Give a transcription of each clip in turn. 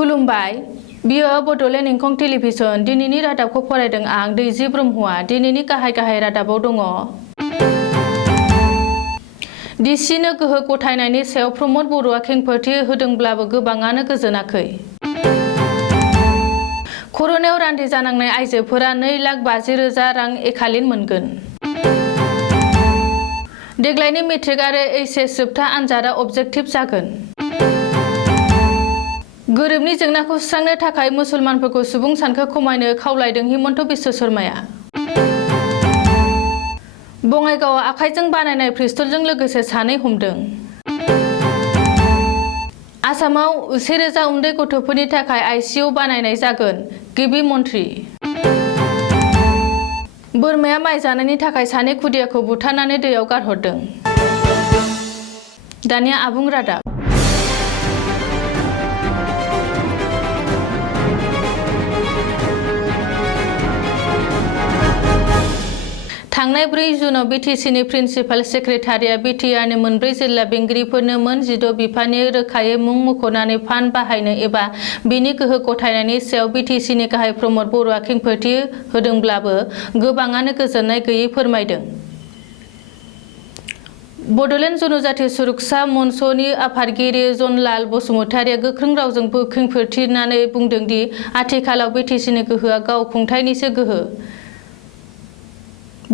खुलुमबाय बियो बड'लेण्ड इंखं टेलिभिजन दिनैनि रादाबखौ फरायदों आं दैजि ब्रह्मआ दिनैनि गाहाय रादाबाव दङ। डिसिनो गोहो गथायनायनि सायाव प्रमद बर'आ खेंफोरथि होदोंब्लाबो गोबाङानो गोजोनाखै। कर'नायाव रान्दि जानांनाय आइजोफोरा 2,50,000 रां एखालिन मोनगोन। देग्लायनि मेट्रिक आरो एइचएस जोबथा आनजादा अबजेक्टिभ जागोन। गोरिबनि जेंनाखौ सुस्रांनो थाखाय मुसलमानफोरखौ सुबुं सानखो खमायनो खावलायदों हिमन्त बिश्व शर्माया। बङाइगावआव आखाइजों बानायनाय पिस्तलजों लोगोसे सानै हमदों। आसामाव 1,000 उन्दै गथ'फोरनि थाखाय आइसिइउ बानायनाय जागोन गिबि मन्थ्रि। बोरमाया माइ जानायनि थाखाय सानै खुदियाखौ बुथारनानै दैयाव गारहरदों। दानिया आबुं रादाब। थांनाय 4 जुनाव बिटिसिनि प्रिन्सिपाल सेक्रेटारिया बिटिआरनि मोनब्रै जिल्ला बेंगिरिफोरनो मोन 16 बिफाननि रोखायै मुं मख'नानै फान्ड बाहायनो एबा बिनि गोहो गथायनायनि सायाव बिटिसिनि गाहाय प्रमद बर'आ खेंफोरथि होदोंब्लाबो गोबाङानो गोजोननाय गैयै फोरमायदों। बड'लेण्ड जनजाति सुरक्षा मन्चनि आफादगिरि जनलाल बसुमतारिया गोख्रों रावजों खेंफोरथिनानै बुंदों दि आथिखालाव बिटिसिनि गोहोआ गाव खुंथायनिसो गोहो।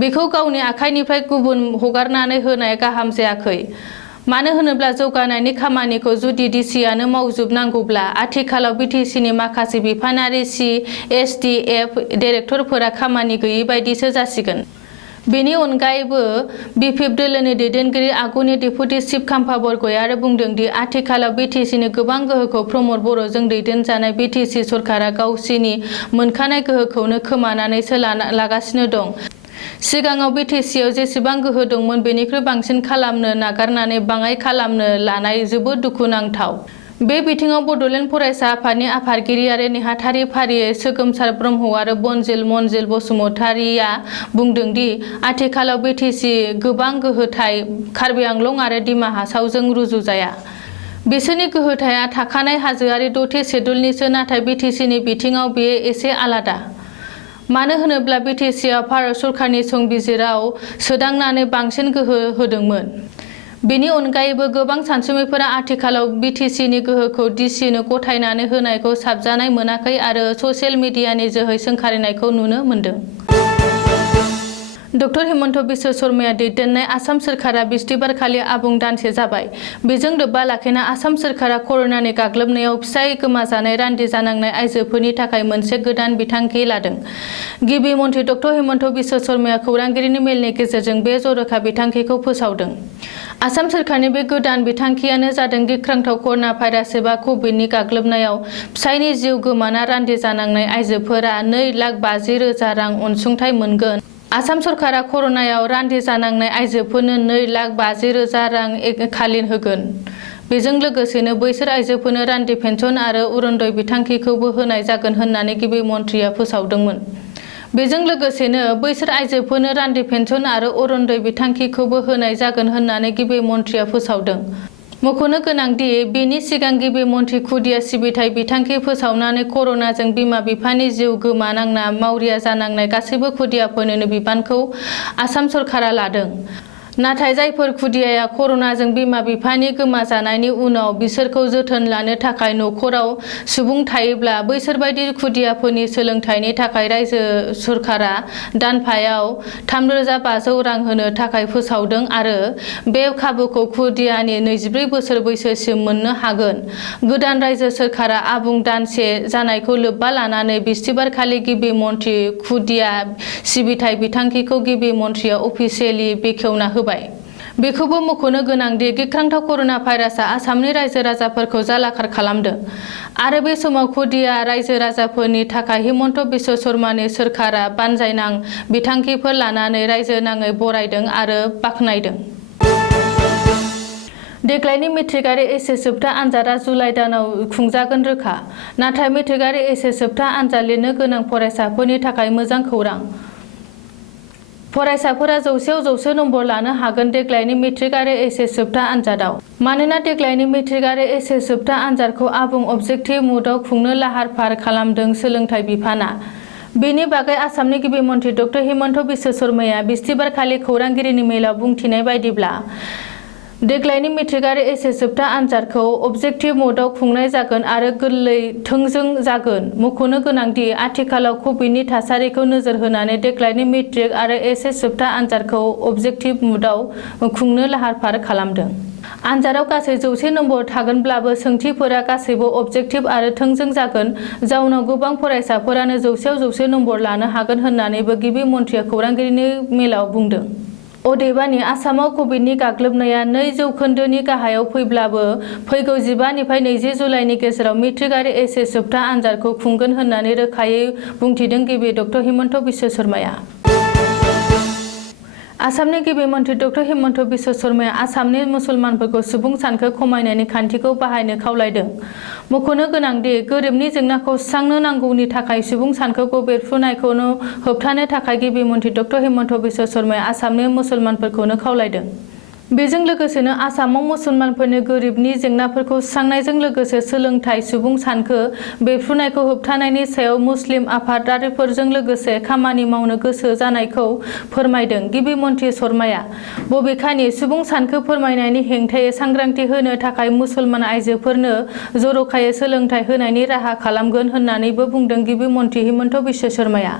बेखौ गावनि आखाइनिफ्राय गुबुन हगारनानै होनाया गाहाम जायाखै। मानो होनोब्ला जौगानायनि खामानिखौ जुदि डिसिआनो मावजोबनांगौब्ला आथिखालाव बिटिसिनि माखासे बिफानारि CSDF डिरेक्टरफोरा खामानि गैयै बायदिसो जासिगोन। बेनि अनगायैबो बिपिएफ दोलोनि दैदेनगिरि आगुनि डेपुटि चिफ खाम्फा बरग'या आरो बुंदों दि आथिखालाव बिटिसिनि गोबां गोहोखौ प्रमद बर'जों दैदेनजानाय बिटिसि सरकारा गावसिनि मोनखानाय गोहोखौनो खोमानानैसो लागासिनो दं। सिगाङाव बिटिसिआव जेसेबां गोहो दंमोन बेनिख्रुइ बांसिन खालामनो नागारनानै बाङाइ खालामनो लानाय जोबोद दुखुनांथाव। बे बिथिङाव बड'लेण्ड फरायसा आफादनि आफादगिरि आरो नेहाथारि फारियै सोगोमसार ब्रह्म आरो मनजिल बसुमतारिया बुंदों दि आथिखालाव बिटिसि गोबां गोहोथाय कार्बि आंलं आरो दिमा हासावजों रुजुजाया। बिसोरनि गोहोथाया थाखानाय हाजोआरि 6थि सेडुलनिसो, नाथाय बिटिसिनि बिथिङाव बेयो एसे आलादा। मानो होनोब्ला बिटिसिआव भारत सरकारनि संबिजिराव सोदांनानै बांसिन गोहो होदोंमोन। बेनि अनगायैबो गोबां सानसुमैफोरा आथिखालाव बिटिसिनि गोहोखौ डिसिनो गथायनानै होनायखौ साबजानाय मोनाखै आरो ससियेल मिडियानि जोहै सोंखारिनायखौ नुनो मोन्दों। डक्टर हिमन्त बिश्व शर्माया दैदेननाय आसाम सोरखारा बिस्तिबारखालि आबुं दानसे जाबाय। बेजों लोब्बा लाखिना आसाम सोरखारा कर'नानि गाग्लोबनायाव फिसाय गोमाजानाय रान्दि जानांनाय आइजोफोरनि थाखाय मोनसे गोदान बिथांखि लादों। गिबि मन्थ्रि डक्टर हिमन्त बिश्व शर्माया खौरांगिरिनि मेलनि गेजेरजों बे जर'खा बिथांखिखौ फोसावदों। आसाम सोरखारनि बे गोदान बिथांखियानो जादों गिख्रांथाव कर'ना भाइरास एबा कभिडनि गाग्लोबनायाव फिसायनि जिउ गोमाना रान्दि जानांनाय आइजोफोरा 2,50,000 रां अनसुंथाइ मोनगोन। आसाम सरकारा कर'नायाव रान्दि जानांनाय आइजोफोरनो 2,50,000 रां एखालिन होगोन। बेजों लोगोसेनो बैसोर आइजोफोरनो रान्दि पेन्सन आरो अरुणोदय बिथांखिखौबो होनाय जागोन होननानै गिबि मन्थ्रिया फोसावदोंमोन। बेजों लोगोसेनो बैसोर आइजोफोरनो रान्दि पेन्सन आरो अरुणोदय बिथांखिखौबो होनाय जागोन होननानै गिबि मन्थ्रिया फोसावदों। मख'नो गोनांदि बेनि सिगां गिबि मन्थ्रि खुदिया सिबिथाय बिथांखि फोसावनानै कर'नाजों बिमा बिफानि जिउ गोमानांना मावरिया जानांनाय गासैबो खुदियाफोरनिनो बिबानखौ आसाम सरकारा लादों। नाथाय जायफोर खुदियाया कर'नाजों बिमा बिफानि गोमाजानायनि उनाव बिसोरखौ जोथोन लानो थाखाय नखराव सुबुं थायोब्ला बैसोरबायदि खुदियाफोरनि सोलोंथाइनि थाखाय रायजो सरकारा दानफायाव 3,500 रां होनो थाखाय फोसावदों आरो बे खाबुखौ खुदियानि 24 बोसोर बैसोसिम मोननो हागोन। गोदान रायजो सोरखारा आबुं दानसे जानायखौ लोब्बा लानानै बिस्तिबारखालि गिबि मन्थ्रि खुदिया सिबिथाय बिथांखिखौ गिबि मन्थ्रिया अफिसियेलि बेखेवना होबाय। बेखौबो मख'नो गोनांदि गिख्रांथाव कर'ना भाइरासआ आसामनि रायजो राजाफोरखौ जालाखार खालामदों आरो बे समाव खुदिया रायजो राजाफोरनि थाखाय हिमन्त बिश्व शर्मानि सोरखारा बानजायनां बिथांखिफोर लानानै रायजो नाङै बरायदों आरो बाख्नायदों। देग्लायनि मेट्रिक आरो एइचएस जोबथा आनजादा जुलाइ दानाव खुंजागोन रोखा। नाथाय मेट्रिक आरो एइचएस जोबथा आनजाद लिरनो गोनां फरायसाफोरनि थाखाय मोजां खौरां। फरायसाफोरा 100आव 100 नम्बर लानो हागोन देग्लायनि मेट्रिक आरो एचएस जोबथा आनजादाव। मानोना देग्लायनि मेट्रिक आरो एचएस जोबथा आनजादखौ आबुं अबजेक्टिभ मुडआव खुंनो लाहार फाहार खालामदों सोलोंथाइ बिफाना। बेनि बागै आसामनि गिबि मन्थ्रि डक्टर हिमन्त बिश्व शर्माया बिस्थिबारखालि खौरांगिरिनि मेलाव बुंथिनाय बायदिब्ला देग्लायनि मेट्रिक आरो एचएस जोबथा आनजादखौ अबजेक्टिभ मुडआव खुंनाय जागोन आरो गोरलै थोंजों जागोन। मख'नो गोनांदि आथिखालाव कभिडनि थासारिखौ नोजोर होनानै देग्लायनि मेट्रिक आरो एचएस जोबथा आनजादखौ अबजेक्टिभ मुडआव खुंनो लाहार फाहार खालामदों। आनजादाव गासै 100 नम्बर थागोनब्लाबो सोंथिफोरा गासैबो अबजेक्टिभ आरो थोंजों जागोन। जाउनाव गोबां फरायसाफोरानो 100आव 100 नम्बर लानो हागोन होननानैबो गिबि मन्थ्रिया खौरांगिरिनि मेलाव बुंदों। अदेबानि आसामाव कभिडनि गाग्लोबनाया 2% गाहायाव फैब्लाबो फैगौ 15 निफ्राय 20 जुलाइनि गेजेराव मेट्रिक आरो एचएस जोबथा आनजादखौ खुंगोन होननानै रोखायै बुंथिदों गिबि डक्टर हिमन्त बिश्व शर्माया। आसामनि गिबि मन्थ्रि डक्टर हिमन्त बिश्व शर्माया आसामनि मुसलमानफोरखौ सुबुं सानखो खमायनायनि खान्थिखौ बाहायनो खावलायदों। मख'नो गोनांदि गोरिबनि जेंनाखौ सुस्रांनो नांगौनि थाखाय सुबुं सानखोखौ बेरफ्रुनायखौ होबथानो थाखाय गिबि मन्थ्रि डक्टर हिमन्त बिश्व शर्माया आसामनि मुसलमानफोरखौनो खावलायदों। बेजों लोगोसेनो आसामाव मुसलमानफोरनि गोरिबनि जेंनाफोरखौ सुस्रांनायजों लोगोसे सोलोंथाइ सुबुं सानखो बेरफ्रुनायखौ होबथानायनि सायाव मुस्लिम आफादारिफोरजों लोगोसे खामानि मावनो गोसो जानायखौ फोरमायदों गिबि मन्थ्रि शर्माया। बबेखानि सुबुं सानखो फोरमायनायनि हेंथायै सांग्रांथि होनो थाखाय मुसलमान आइजोफोरनो जर'खायै सोलोंथाइ होनायनि राहा खालामगोन होननानैबो बुंदों गिबि मन्थ्रि हिमन्त बिश्व शर्माया।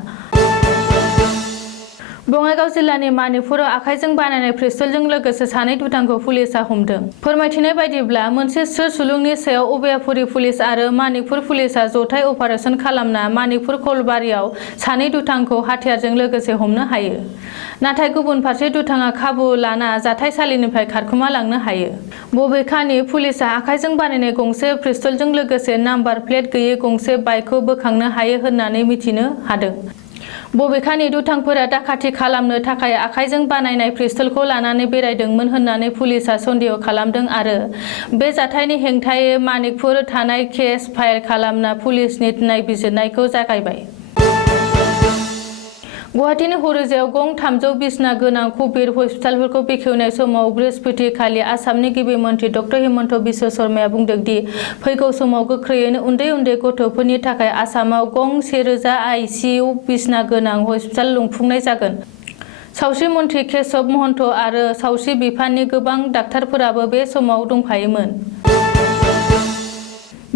बङाइगाव जिल्लानि मानिकपुराव आखाइजों बानायनाय पिस्तलजों लोगोसे 2 दुथांखौ पुलिसआ हमदों। फोरमायथिनाय बायदिब्ला मोनसे स्रो सुलुंनि सायाव अभयापुरी पुलिस आरो मानिकपुर पुलिसआ जथाय अपारेसन खालामना मानिकपुर कलबारियाव 2 दुथांखौ हाथियारजों लोगोसे हमनो हायो। नाथाय गुबुन फारसे दुथाङा खाबु लाना जाथायसालिनिफ्राय खारखोमा लांनो हायो। बबेखानि पुलिसआ आखाइजों बानायनाय गंसे पिस्तलजों लोगोसे नाम्बार प्लेट गैयै गंसे बाइकखौ बोखांनो हायो होननानै मिथिनो हादों। बबेखानि दुथांफोरा दाखाथि खालामनो थाखाय आखाइजों बानायनाय पिस्तलखौ लानानै बेरायदोंमोन होननानै पुलिसआ सन्देह खालामदों आरो बे जाथायनि हेंथायै मानिकपुर थानाय केस फाइल खालामना पुलिसनि नायबिजिरनायखौ जागायबाय। गुवाहाटीनि हरैजायाव गं 300 बिसना गोनां कभिड हस्पिटालफोरखौ बेखेवनाय समाव बृहस्पतिखालि आसामनि गिबि मन्थ्रि डक्टर हिमन्त बिश्व शर्माया बुंदों दि फैगौ समाव गोख्रैयैनो उन्दै उन्दै गथ'फोरनि थाखाय आसामाव गं 1000 आइसिइउ बिसना गोनां हस्पिटाल लुफुंनाय जागोन। सावस्रि मन्थ्रि केशव महन्त आरो सावस्रि बिफाननि गोबां डाक्टारफोराबो बे समाव दंफायोमोन।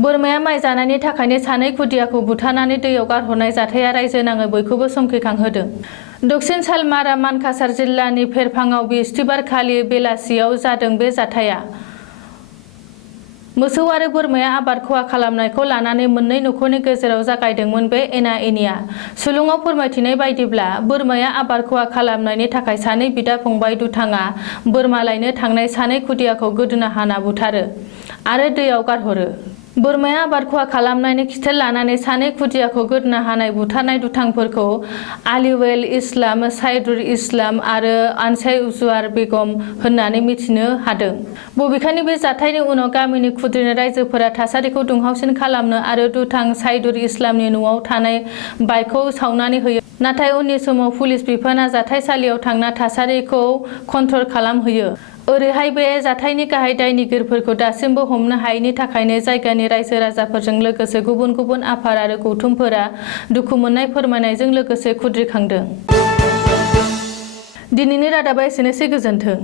बोरमाया माइ जानायनि थाखायनो 2 खुदियाखौ बुथारनानै दैयाव गारहरनाय जाथाया रायजो नाङै बयखौबो समखिखांहोदों। दक्षिण सालमारा मानकासार जिल्लानि फेरफाङाव बिस्थिबारखालि बेलासियाव जादों बे जाथाया। मोसौ आरो बोरमाया आबाद खहा खालामनायखौ लानानै मोननै नखरनि गेजेराव जागायदोंमोन बे एना-एनिया। सुलुङाव फोरमायथिनाय बायदिब्ला बोरमाया आबाद खहा खालामनायनि थाखाय 2 बिदा-फंबाय दुथाङा बोरमा लायनो थांनाय 2 खुदियाखौ गोदोना हाना बुथारो आरो दैयाव गारहरो। बोरमाया आबाद खहा खालामनायनि खिथेर लानानै 2 खुदियाखौ गोदोना हानाय बुथारनाय दुथांफोरखौ आलिवेल इस्लाम, साइदुर इस्लाम आरो आनसायुजुवार बेगम होननानै मिथिनो हादों। बबेखानि बे जाथायनि उनाव गामिनि खुद्रिनाय रायजोफोरा थासारिखौ दुंहावसिन खालामनो आरो दुथां साइदुर इस्लामनि न'आव थानाय बाइकखौ सावनानै होयो। नाथाय उननि समाव पुलिस बिफाना जाथायसालियाव थांना थासारिखौ कन्ट्रल खालामहैयो। ओरैहाय बे जाथायनि गाहाय दायनिगिरिफोरखौ दासिमबो हमनो हायैनि थाखायनो जायगानि रायजो राजाफोरजों लोगोसे गुबुन गुबुन आफाद आरो गौथुमफोरा दुखु मोननाय फोरमायनायजों लोगोसे खुद्रिखांदों। दिनैनि रादाबा एसेनोसै, गोजोन्थों।